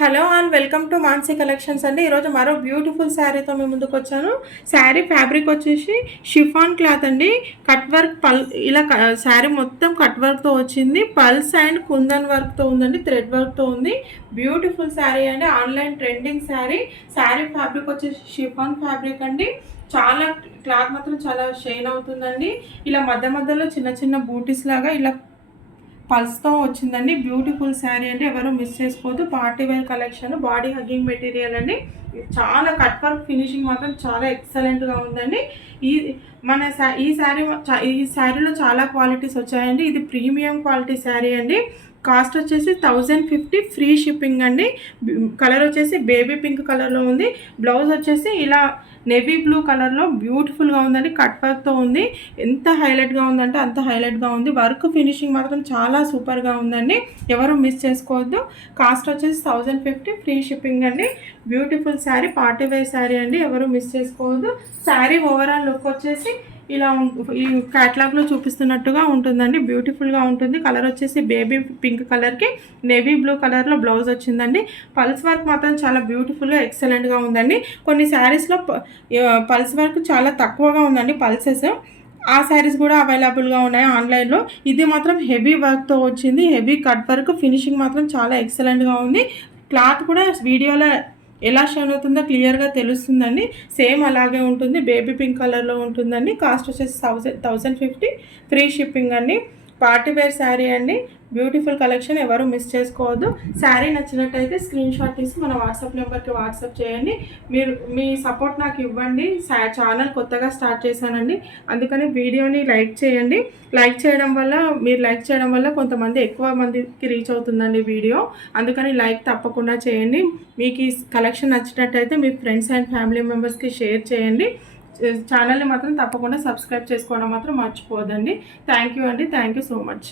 Hello and welcome to Mansi collections అండి. ఈరోజు మరో బ్యూటిఫుల్ శారీతో మేము ముందుకు వచ్చాను. శారీ ఫ్యాబ్రిక్ వచ్చేసి షిఫాన్ క్లాత్ అండి. కట్ వర్క్ ఇలా శారీ మొత్తం కట్ వర్క్తో వచ్చింది. పల్స్ అండ్ కుందన్ వర్క్తో ఉందండి, థ్రెడ్ వర్క్తో ఉంది. బ్యూటిఫుల్ శారీ అండి, online trending sari. Sari fabric వచ్చేసి షిఫాన్ ఫ్యాబ్రిక్ అండి. చాలా క్లాత్ మాత్రం చాలా షైన్ అవుతుందండి. ఇలా మధ్య మధ్యలో చిన్న చిన్న బూటీస్ లాగా ఇలా పల్స్తో వచ్చిందండి. బ్యూటిఫుల్ శారీ అండి, ఎవరు మిస్ చేసుకోవద్దు. Party wear collection, body hugging material అండి. చాలా కట్ వర్క్ ఫినిషింగ్ మాత్రం చాలా ఎక్సలెంట్గా ఉందండి. ఈ ఈ శారీలో చాలా క్వాలిటీస్ వచ్చాయండి. ఇది ప్రీమియం క్వాలిటీ శారీ అండి. కాస్ట్ వచ్చేసి 1050, ఫ్రీ షిప్పింగ్ అండి. కలర్ వచ్చేసి బేబీ పింక్ కలర్లో ఉంది. బ్లౌజ్ వచ్చేసి ఇలా నేవీ బ్లూ కలర్లో బ్యూటిఫుల్గా ఉందండి. కట్ వర్క్తో ఉంది. ఎంత హైలైట్గా ఉందంటే అంత హైలైట్గా ఉంది. వర్క్ ఫినిషింగ్ మాత్రం చాలా సూపర్గా ఉందండి. ఎవరు మిస్ చేసుకోవద్దు. కాస్ట్ వచ్చేసి 1050, ఫ్రీ షిప్పింగ్ అండి. Beautiful sari, party wear sari అండి, ఎవరు మిస్ చేసుకోవద్దు. శారీ ఓవరాల్ లుక్ వచ్చేసి ఇలా ఈ క్యాట్లాగ్లో చూపిస్తున్నట్టుగా ఉంటుందండి. బ్యూటిఫుల్గా ఉంటుంది. కలర్ వచ్చేసి బేబీ పింక్ కలర్కి నేవీ బ్లూ కలర్లో బ్లౌజ్ వచ్చిందండి. పల్స్ వర్క్ మాత్రం చాలా బ్యూటిఫుల్గా ఎక్సలెంట్గా ఉందండి. కొన్ని శారీస్లో పల్స్ వర్క్ చాలా తక్కువగా ఉందండి, పల్సెస్. ఆ శారీస్ కూడా అవైలబుల్గా ఉన్నాయి ఆన్లైన్లో. ఇది మాత్రం హెవీ వర్క్తో వచ్చింది. హెవీ కట్ వర్క్ ఫినిషింగ్ మాత్రం చాలా ఎక్సలెంట్గా ఉంది. క్లాత్ కూడా వీడియోలో ఎలా షైన్ అవుతుందో క్లియర్గా తెలుస్తుందండి. సేమ్ అలాగే ఉంటుంది. బేబీ పింక్ కలర్లో ఉంటుందండి. కాస్ట్ వచ్చేసి 1050, ఫ్రీ షిప్పింగ్ అండి. పార్టీ వేర్ శారీ అండి. బ్యూటిఫుల్ కలెక్షన్, ఎవరు మిస్ చేసుకోవద్దు. శారీ నచ్చినట్టయితే స్క్రీన్ షాట్ తీసి మన వాట్సాప్ నెంబర్కి వాట్సాప్ చేయండి. మీరు మీ సపోర్ట్ నాకు ఇవ్వండి. ఛానల్ కొత్తగా స్టార్ట్ చేశానండి, అందుకని వీడియోని లైక్ చేయండి. మీరు లైక్ చేయడం వల్ల కొంతమంది ఎక్కువ మందికి రీచ్ అవుతుందండి వీడియో. అందుకని లైక్ తప్పకుండా చేయండి. మీకు ఈ కలెక్షన్ నచ్చినట్టయితే మీ ఫ్రెండ్స్ అండ్ ఫ్యామిలీ మెంబర్స్కి షేర్ చేయండి. ఛానల్ని మాత్రం తప్పకుండా సబ్స్క్రైబ్ చేసుకోవడం మాత్రం మర్చిపోవద్దండి. థ్యాంక్ యూ అండి. Thank you so much.